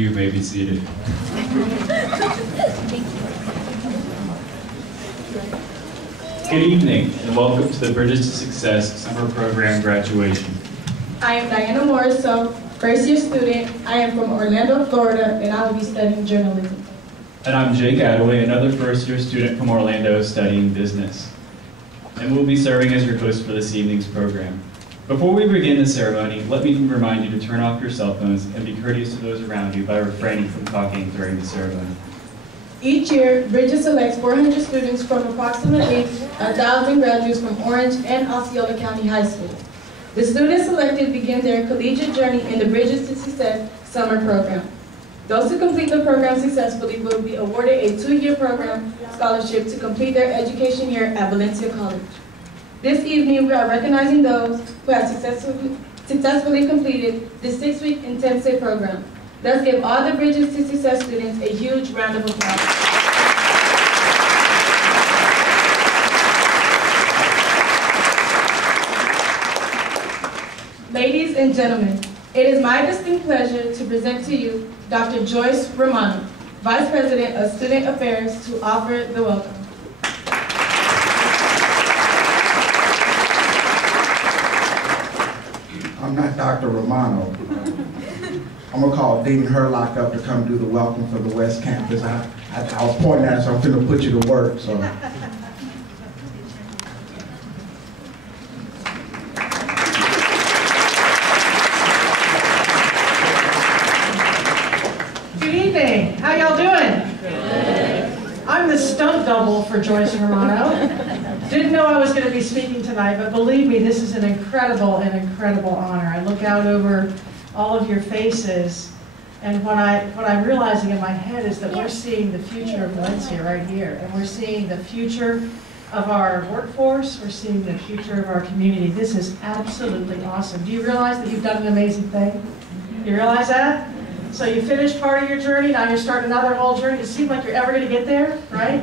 You may be seated. Good evening, and welcome to the Bridges to Success Summer Program graduation. I am Diana Morriso, first year student. I am from Orlando, Florida, and I will be studying journalism. And I'm Jake Adaway, another first year student from Orlando studying business. And we'll be serving as your host for this evening's program. Before we begin the ceremony, let me remind you to turn off your cell phones and be courteous to those around you by refraining from talking during the ceremony. Each year, Bridges selects 400 students from approximately 1,000 graduates from Orange and Osceola County High School. The students selected begin their collegiate journey in the Bridges to Success summer program. Those who complete the program successfully will be awarded a 2-year program scholarship to complete their education year at Valencia College. This evening, we are recognizing those who have successfully completed the 6-week intensive program. Let's give all the Bridges to Success students a huge round of applause. Ladies and gentlemen, it is my distinct pleasure to present to you Dr. Joyce Romano, Vice President of Student Affairs, to offer the welcome. I'm not Dr. Romano. I'm gonna call Dean Herlock up to come do the welcome for the West Campus. I was pointing at it, so I'm gonna put you to work. So. Good evening. How y'all doing? Good. I'm the stunt double for Joyce Romano. Didn't know I was going to be speaking tonight, but believe me, this is an incredible honor. I look out over all of your faces, and what I'm realizing in my head is that we're seeing the future of Valencia right here, and we're seeing the future of our workforce, we're seeing the future of our community. This is absolutely awesome. Do you realize that you've done an amazing thing? You realize that? So you finished part of your journey, now you're starting another whole journey. It seems like you're ever going to get there, right?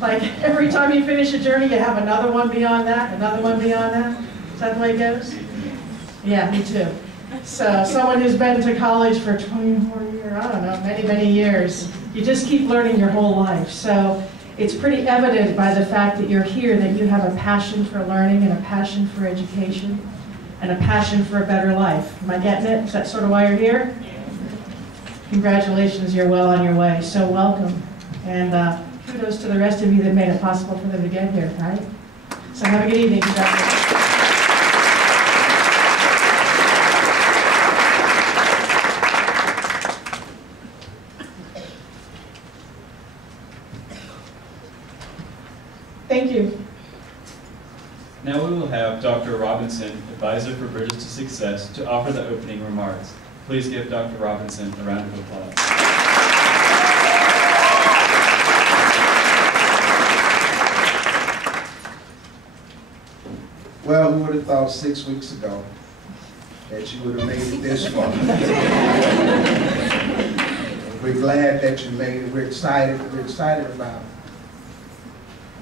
Like every time you finish a journey, you have another one beyond that, another one beyond that. Is that the way it goes? Yeah, me too. So someone who's been to college for 24 years, I don't know, many years, you just keep learning your whole life. So it's pretty evident by the fact that you're here that you have a passion for learning and a passion for education and a passion for a better life. Am I getting it? Is that sort of why you're here? Congratulations, you're well on your way. So welcome. And kudos to the rest of you that made it possible for them to get here, right? So have a good evening. Congratulations. Thank you. Now we will have Dr. Robinson, Advisor for Bridges to Success, to offer the opening remarks. Please give Dr. Robinson a round of applause. Well, who would have thought 6 weeks ago that you would have made it this far? We're glad that you made it. We're excited about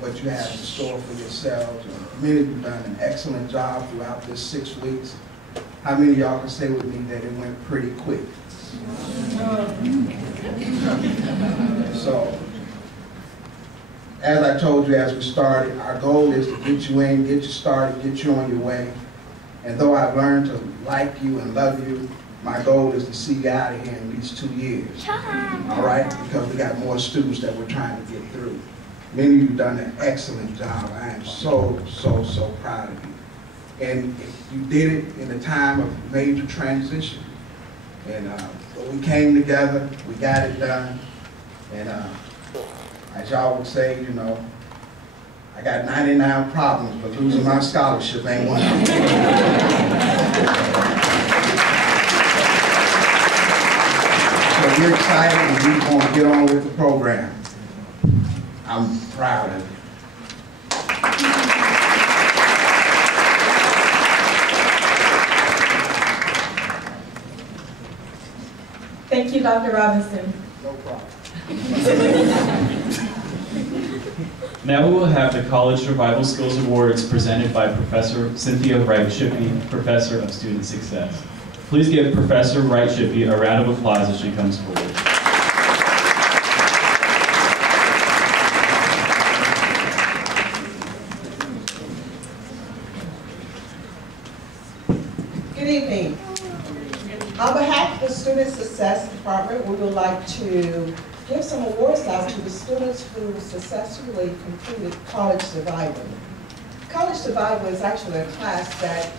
what you have in store for yourselves. Many of you have done an excellent job throughout this 6 weeks. How many of y'all can say with me that it went pretty quick? So, as I told you as we started, our goal is to get you in, get you started, get you on your way. And though I've learned to like you and love you, my goal is to see you out of here in these 2 years. All right? Because we got more students that we're trying to get through. Many of you have done an excellent job. I am so proud of you. And you did it in a time of major transition. And we came together, we got it done. And as y'all would say, you know, I got 99 problems, but losing my scholarship ain't one of them. So we're excited and we're going to get on with the program. I'm proud of you. Thank you, Dr. Robinson. No problem. Now we will have the College Survival Skills Awards presented by Professor Cynthia Wright Shippey, Professor of Student Success. Please give Professor Wright Shippey a round of applause as she comes forward. Good evening. On behalf of the Student Success Department, we would like to give some awards out to the students who successfully completed College Survival. College Survival is actually a class that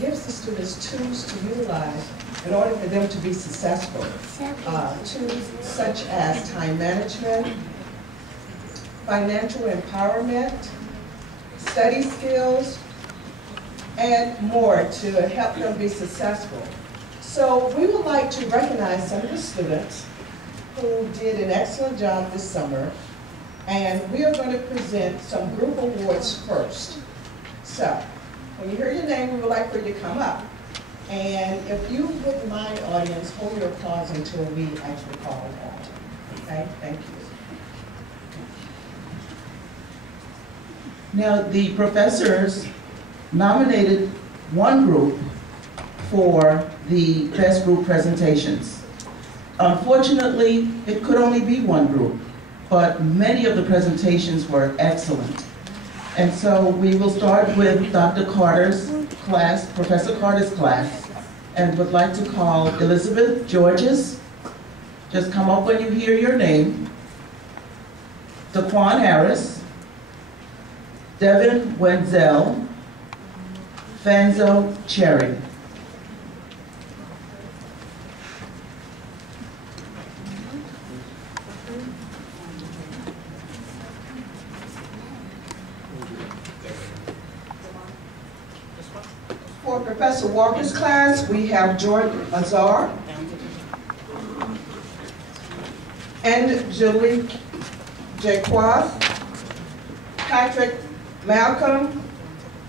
gives the students tools to utilize in order for them to be successful. Tools such as time management, financial empowerment, study skills, and more to help them be successful. So we would like to recognize some of the students who did an excellent job this summer, and we are going to present some group awards first. So, when you hear your name, we would like for you to come up. And if you wouldn't mind, audience, hold your applause until we actually call it on. Okay, thank you. Now, the professors nominated one group for the best group presentations. Unfortunately, it could only be one group, but many of the presentations were excellent. And so we will start with Dr. Carter's class, Professor Carter's class, and would like to call Elizabeth Georges. Just come up when you hear your name. Daquan Harris, Devin Wenzel, Fanzo Cherry. For Professor Walker's class, we have Jordan Azar, Angelique Jaquaz, Patrick Malcolm,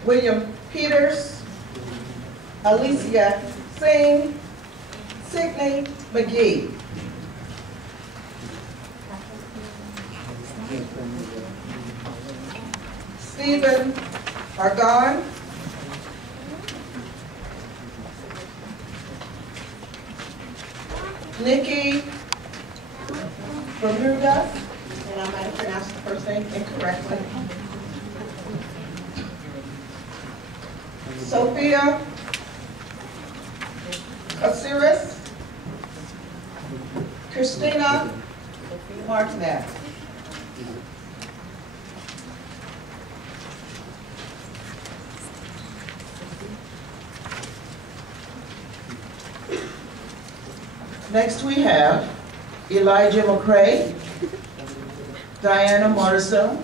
William Peters, Alicia Singh, Sidney McGee. Stephen Argon, Nikki Bermuda, and I might have pronounced the first name incorrectly. Sophia Osiris, Christina Martinez. Next we have Elijah McCrae, Diana Morrison,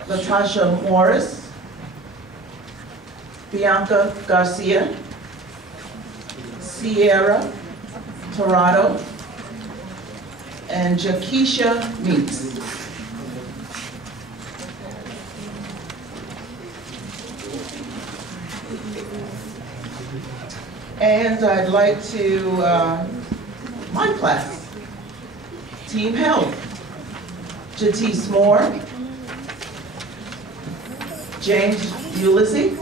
Latasha Morris, Bianca Garcia, Sierra Torado, and Jakisha Meeks. And I'd like to, my class, Team Health, Jatisse Moore, James Ulysses,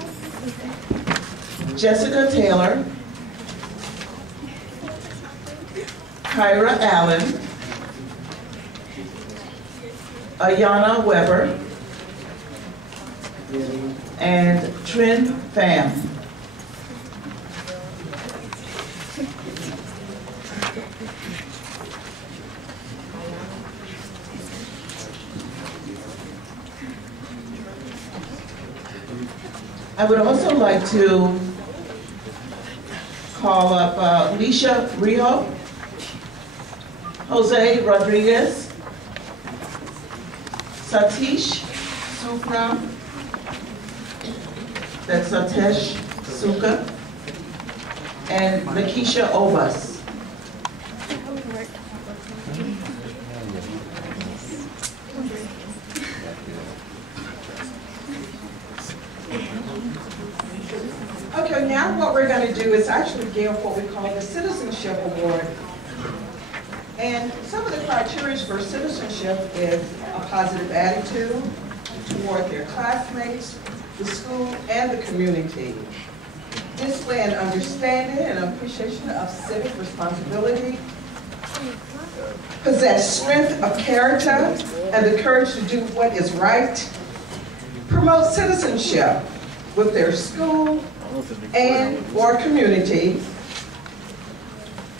Jessica Taylor, Kyra Allen, Ayana Weber, and Trin Pham. I would also like to call up Lisha Rijo, Jose Rodriguez, Satish Sukra, that's Satesh Suka, and Nakisha Obas. Okay, now what we're going to do is actually give what we call the Citizenship Award. And some of the criteria for citizenship is a positive attitude toward their classmates, the school, and the community. display an understanding and appreciation of civic responsibility, possess strength of character and the courage to do what is right, promote citizenship with their school and or community,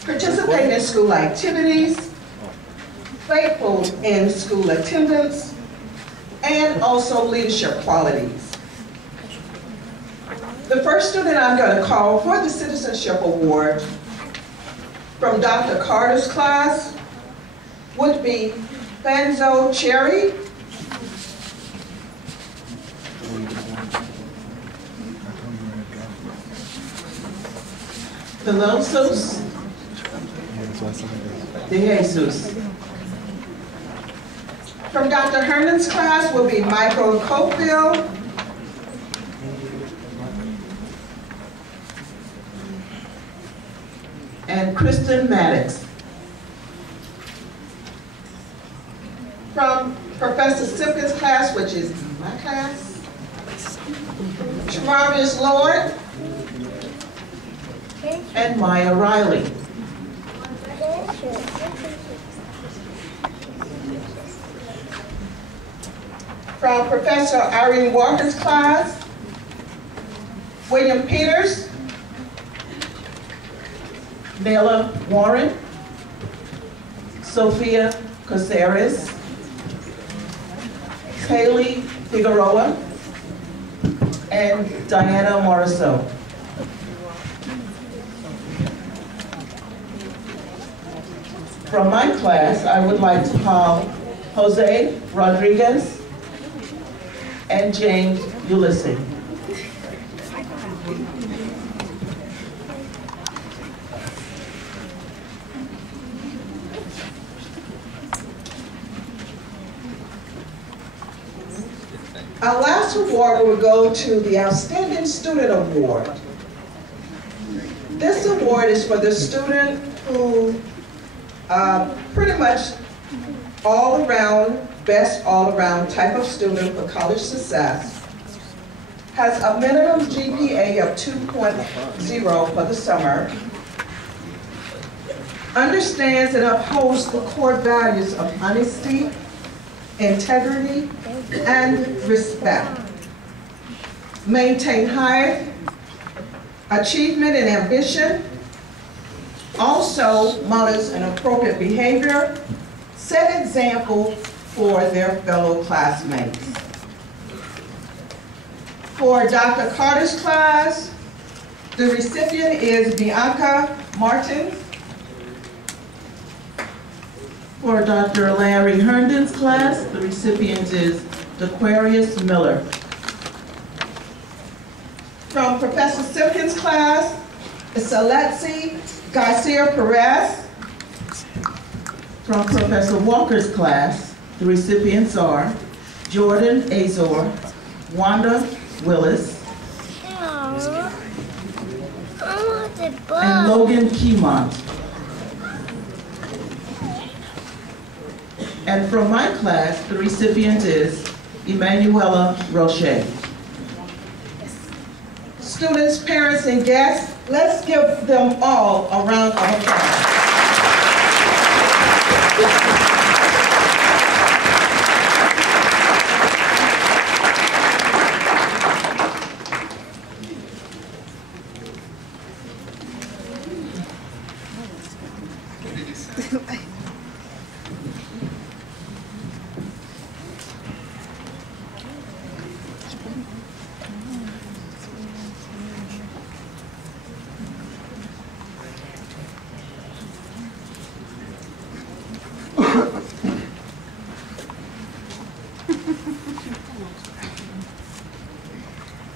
participate in school activities, faithful in school attendance, and also leadership qualities. The first student I'm going to call for the Citizenship Award from Dr. Carter's class would be Fanzo Cherry. Pelosos de Jesus. From Dr. Herndon's class will be Michael Cofield. And Kristen Maddox. From Professor Simpkins' class, which is my class, Travis Lord. And Maya Riley. From Professor Irene Walker's class, William Peters. Nayla Warren. Sophia Caceres. Haley Figueroa. And Diana Morisseau. From my class, I would like to call Jose Rodriguez and James Ulysses. Our last award will go to the Outstanding Student Award. This award is for the student who pretty much best all-around type of student for college success, has a minimum GPA of 2.0 for the summer, understands and upholds the core values of honesty, integrity, and respect, maintain high achievement and ambition, also models an appropriate behavior, set example for their fellow classmates. For Dr. Carter's class, the recipient is Bianca Martin. For Dr. Larry Herndon's class, the recipient is Daquarius Miller. From Professor Simpkins' class, it's Alexi Garcia Perez. From Professor Walker's class, the recipients are Jordan Azor, Wanda Willis, and Logan Keymont. And from my class, the recipient is Emanuela Roche. Students, parents, and guests, let's give them all a round of applause.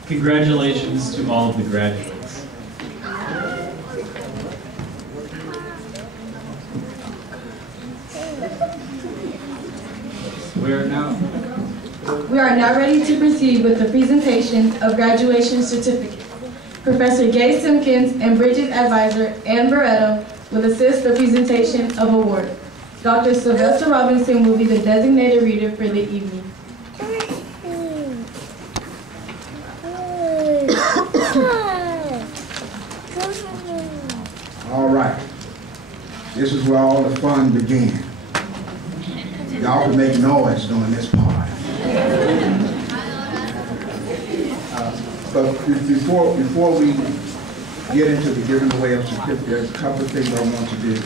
Congratulations to all of the graduates. We are now ready to proceed with the presentation of graduation certificates. Professor Gay Simpkins and Bridget Advisor Ann Barretto will assist the presentation of awards. Dr. Sylvester Robinson will be the designated reader for the evening. This is where all the fun began. Y'all can make noise during this part. But before we get into the giving away of certificates, there's a couple of things I want to do.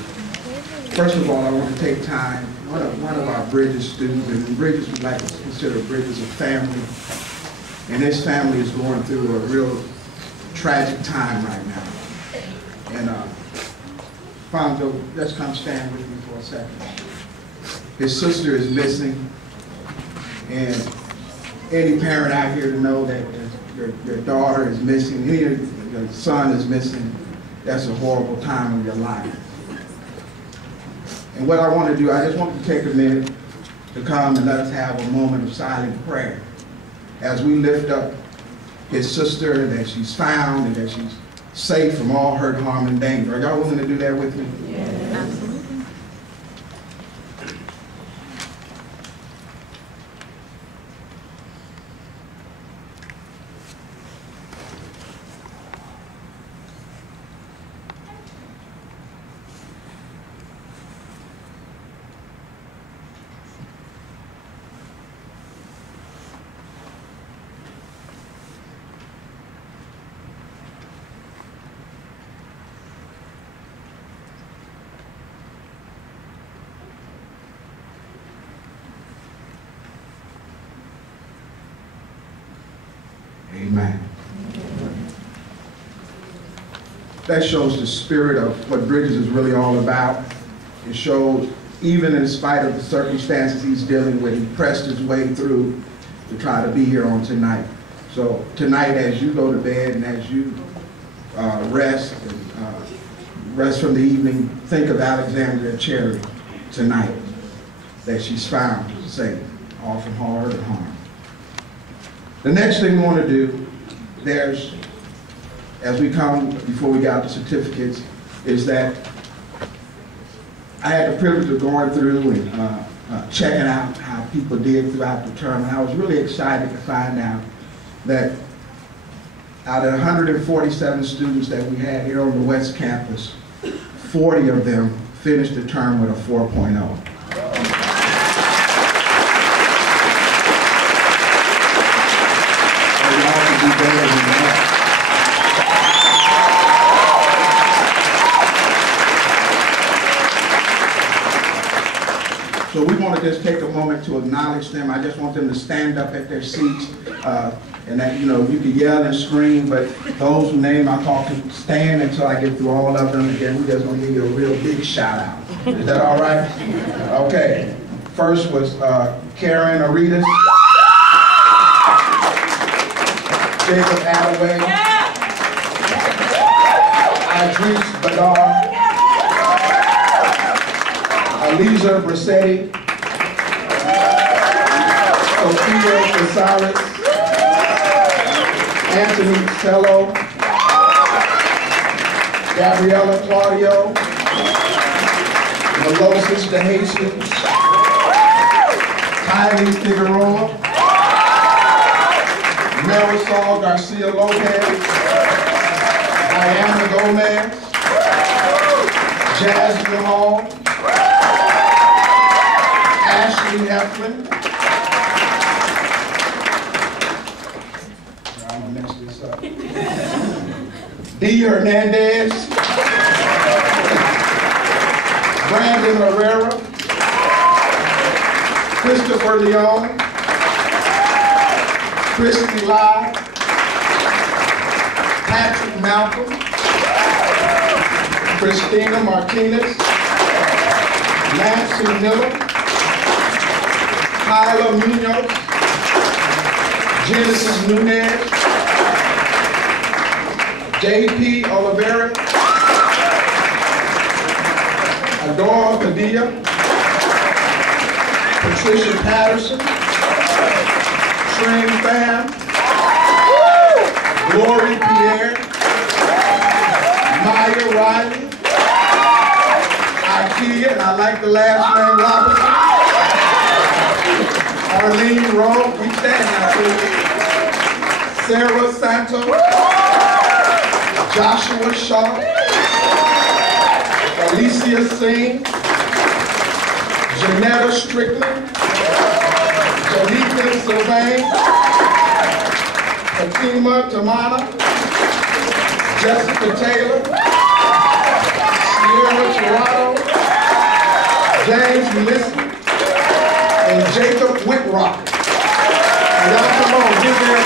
First of all, I want to take time, one of our Bridges students, and Bridges we like to consider Bridges a family, and this family is going through a real tragic time right now. And Fonzo, let's come stand with me for a second. His sister is missing, and any parent out here to know that your daughter is missing, your son is missing, that's a horrible time of your life. And what I want to do, I just want to take a minute to come and let us have a moment of silent prayer as we lift up his sister, that she's found and that she's safe from all hurt, harm, and danger. Are y'all willing to do that with me? Yes. Absolutely. Amen. That shows the spirit of what Bridges is really all about. It shows, even in spite of the circumstances he's dealing with, he pressed his way through to try to be here on tonight. So tonight, as you go to bed and as you rest from the evening, think of Alexandria Cherry tonight, that she's found safe, all from hard and harm. The next thing we want to do, as we come before we got the certificates, is that I had the privilege of going through and checking out how people did throughout the term, and I was really excited to find out that out of 147 students that we had here on the West Campus, 40 of them finished the term with a 4.0. So we want to just take a moment to acknowledge them. I just want them to stand up at their seats, and that, you know, you can yell and scream, but those whose name I call can stand until I get through all of them. Again, we're just going to give you a real big shout out. Is that all right? Okay. First was Karen Aritas, Jacob Attaway, Idris Badar, Aliza Brissetti, Sophia Gonzalez, Anthony Cello, Gabriella Claudio, Melosis DeHaitian, Kylie Figueroa, Marisol Garcia Lopez, Diana Gomez, Jasmine Hall, Ashley Heflin. I'm gonna mess this up. D. Hernandez, Brandon Herrera, Christopher Leon, Christy Lai, Patrick Malcolm, Christina Martinez, Nancy Miller, Kyla Munoz, Genesis Nunez, J.P. Oliveira, Adora Padilla, Patricia Patterson, Trin Pham, Glory Pierre, Maya Riley, Ikea, and I like the last name Robinson, Arlene Rowe, we stand now too, Sarah Santos, Joshua Shaw, Alicia Singh, Janetta Strickland, Janika Sylvain, Fatima Tamana, Jessica Taylor, Sierra Tirado, James Melissa, and Jacob Whitrock. And y'all come on, give them a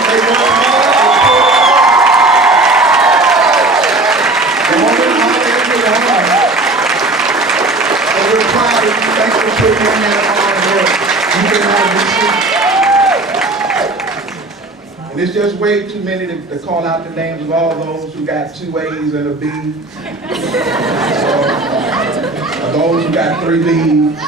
and we're proud of you. Thanks for putting in that hard work. You can have this seat. And it's just way too many to call out the names of all those who got 2 A's and a B. So, those who got 3 B's.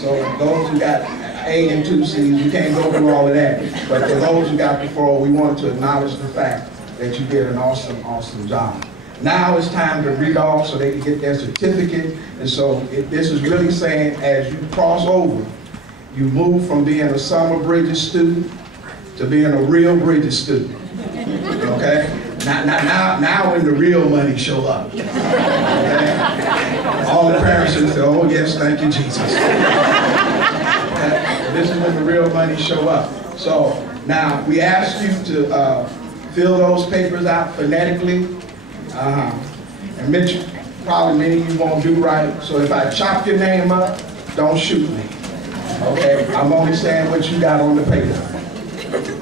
So those who got A and 2 C's, you can't go through all of that. But for those who got the 4, we want to acknowledge the fact that you did an awesome, awesome job. Now it's time to read off so they can get their certificate. And so this is really saying as you cross over, you move from being a summer Bridges student to being a real Bridges student. Okay? Now when the real money show up. Okay? All the parents should say, oh yes, thank you, Jesus. Okay? This is when the real money show up. So now we ask you to fill those papers out phonetically. And Mitch, probably many of you won't do right. So if I chop your name up, don't shoot me. Okay? I'm only saying what you got on the paper.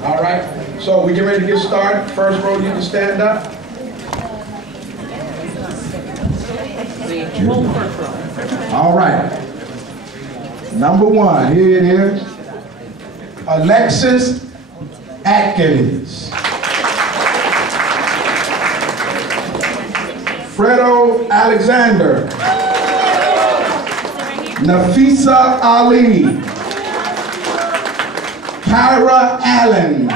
All right? So we get ready to get started. First row, you can stand up. All right. Number 1, here it is. Alexis Atkins. Fredo Alexander. Nafisa Ali. Kyra Allen.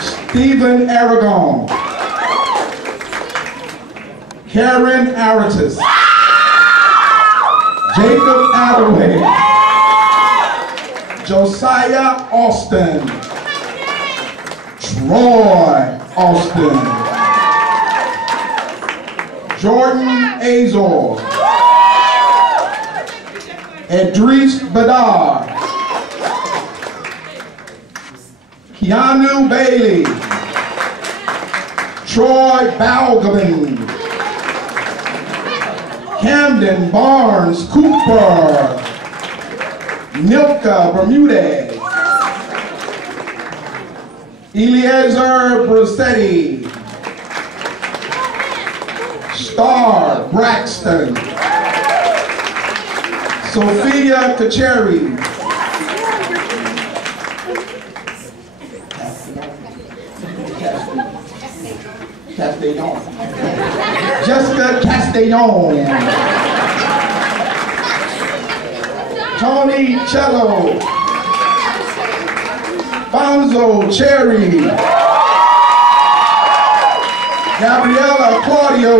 Stephen Aragon. Karen Aratus. Jacob Adaway. Josiah Austin. Troy Austin. Jordan Azor. Idris Badar. Keanu Bailey. Troy Balgobin. Camden Barnes Cooper. Milka Bermudez. Eliezer Brussetti. Star Braxton. Sophia Kacheri. Castellon. Jessica Castellon. Tony Cello. Bonzo Cherry. Gabriella Claudio.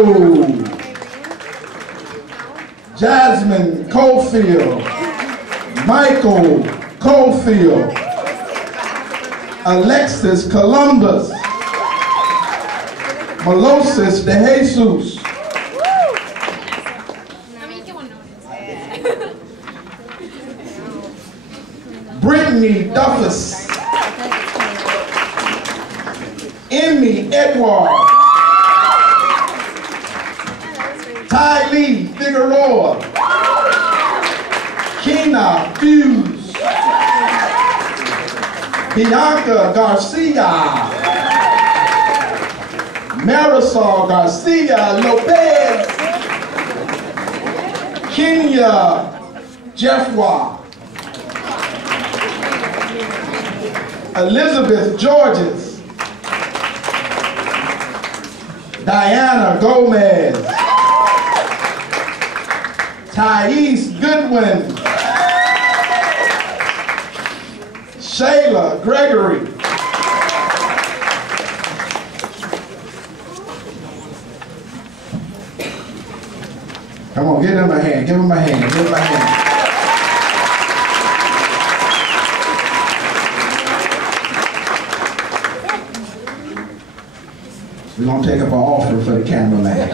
Jasmine Cofield. Michael Cofield. Alexis Columbus. Melosis de Jesus. Brittany Duffus. Emmy Edward. Ty Lee Figueroa. Kina Fuse. Bianca Garcia. Marisol Garcia Lopez. Kenya Jeffwa. Elizabeth Georges. Diana Gomez. Thais Goodwin. Shayla Gregory. Come on, give them a hand, give them a hand, give them a hand. We're going to take up an offering for the cameraman.